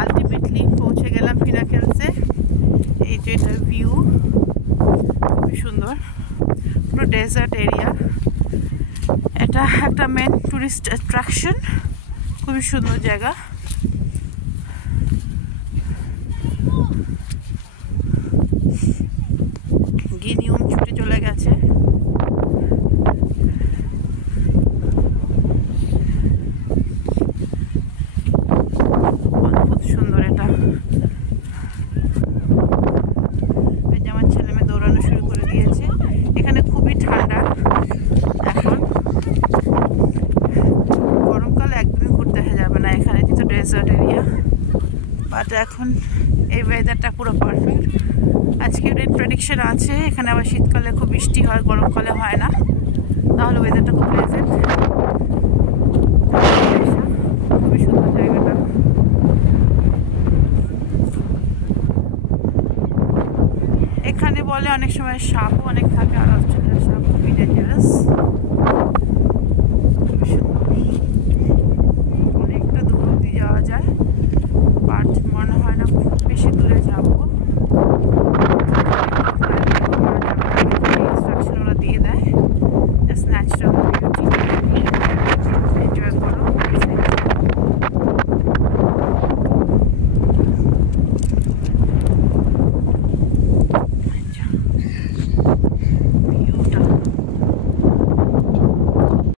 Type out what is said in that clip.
আলটিমেটলি পৌঁছে গেলাম পিনাকেলসে। এই যে এটার ভিউ খুবই সুন্দর, পুরো ডেজার্ট এরিয়া। এটা একটা মেন টুরিস্ট অ্যাট্রাকশন, খুবই সুন্দর জায়গা। গিনিয়ম ছুটে চলে গেছে। অদ্ভুত সুন্দর এটা। আমার ছেলে মেয়ে দৌড়ানো শুরু করে দিয়েছে। এখানে খুবই ঠান্ডা এখন, গরমকালে একদমই ঘুরতে দেখা যাবে না এখানে, যেহেতু ডেজার্ট এরিয়া। বাট এখন এই ওয়েদারটা পুরো পারফেক্ট। আজকে রেন প্রেডিকশন আছে, এখানে আবার শীতকালে খুব বৃষ্টি হয়, গরমকালে হয় না। তাহলে ওয়েদারটা খুব প্লেজেন্ট, খুবই সুন্দর জায়গাটা। এখানে বলে অনেক সময় সাপও অনেক থাকে, আর অস্ট্রেলিয়ার সাপ খুবই ডেঞ্জারাস।